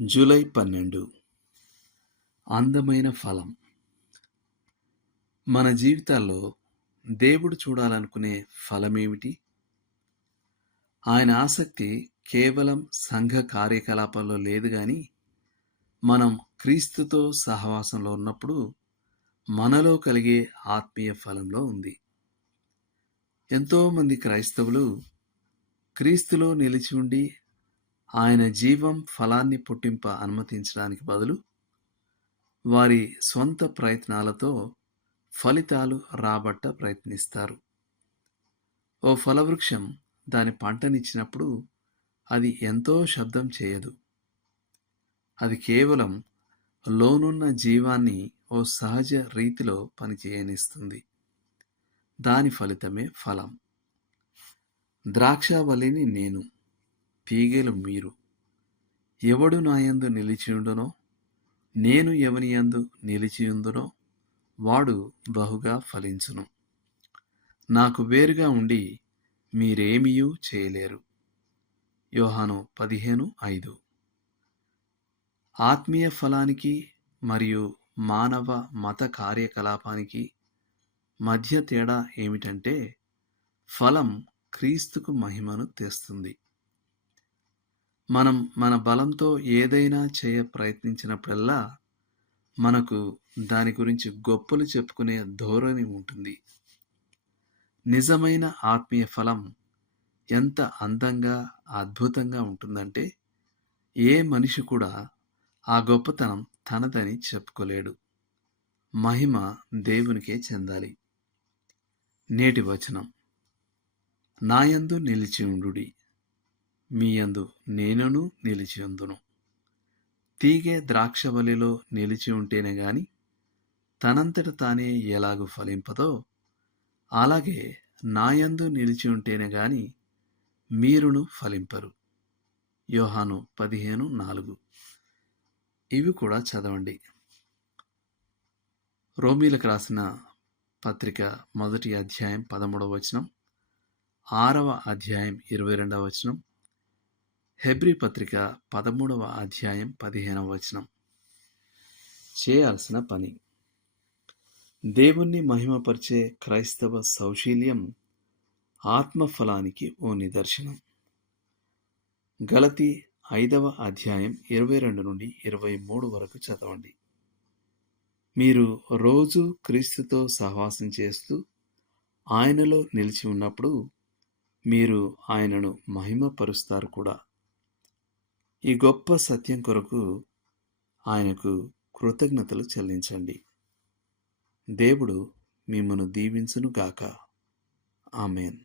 July పన్నెండు. అందమైన ఫలం. మన జీవితాల్లో దేవుడు చూడాలనుకునే ఫలమేమిటి? ఆయన ఆసక్తి కేవలం సంఘ కార్యకలాపాల్లో లేదు కానీ మనం క్రీస్తుతో సహవాసంలో ఉన్నప్పుడు మనలో కలిగే ఆత్మీయ ఫలంలో ఉంది. ఎంతోమంది క్రైస్తవులు క్రీస్తులో నిలిచి ఉండి ఆయన జీవం ఫలాన్ని పుట్టింప అనుమతించడానికి బదులు వారి స్వంత ప్రయత్నాలతో ఫలితాలు రాబట్ట ప్రయత్నిస్తారు. ఓ ఫలవృక్షం దాని పంటనిచ్చినప్పుడు అది ఎంతో శబ్దం చేయదు. అది కేవలం లోనున్న జీవాన్ని ఓ సహజ రీతిలో పనిచేయనిస్తుంది. దాని ఫలితమే ఫలం. ద్రాక్షావళిని నేను తీగలు మీరు. ఎవడు నాయందు నిలిచియుండునో? నేను ఎవని యందు నిలిచియుందునో వాడు బహుగా ఫలించును. నాకు వేరుగా ఉండి మీరేమీయూ చేయలేరు. యోహాను పదిహేను ఐదు. ఆత్మీయ ఫలానికి మరియు మానవ మత కార్యకలాపానికి మధ్య తేడా ఏమిటంటే ఫలం క్రీస్తుకు మహిమను తెస్తుంది. మనం మన బలంతో ఏదైనా చేయ ప్రయత్నించినప్పుడల్లా మనకు దాని గురించి గొప్పలు చెప్పుకునే ధోరణి ఉంటుంది. నిజమైన ఆత్మీయ ఫలం ఎంత అందంగా అద్భుతంగా ఉంటుందంటే ఏ మనిషి కూడా ఆ గొప్పతనం తనదని చెప్పుకోలేడు. మహిమ దేవునికే చెందాలి. నేటి వచనం. నాయందు నిలిచి ఉండుడి. మీయందు నేనును నిలిచి ఉందును తీగే ద్రాక్షవలిలో నిలిచి ఉంటేనే గాని తనంతట తానే ఎలాగూ ఫలింపదో అలాగే నాయందు నిలిచి ఉంటేనే గాని మీరును ఫలింపరు. యోహాను పదిహేను నాలుగు. ఇవి కూడా చదవండి. రోమీలకు రాసిన పత్రిక మొదటి అధ్యాయం పదమూడవ వచనం ఆరవ అధ్యాయం ఇరవై రెండవ వచనం హెబ్రి పత్రిక పదమూడవ అధ్యాయం పదిహేనవ వచనం. చేయాల్సిన పని. దేవుణ్ణి మహిమపరిచే క్రైస్తవ సౌశీల్యం ఆత్మఫలానికి ఓ నిదర్శనం. గలతి ఐదవ అధ్యాయం ఇరవై రెండు నుండి ఇరవై మూడు వరకు చదవండి. మీరు రోజు క్రీస్తుతో సహవాసం చేస్తూ ఆయనలో నిలిచి ఉన్నప్పుడు మీరు ఆయనను మహిమపరుస్తారు కూడా. ఈ గొప్ప సత్యం కొరకు ఆయనకు కృతజ్ఞతలు చెల్లించండి. దేవుడు మిమ్మను దీవించును గాక. ఆమెన్.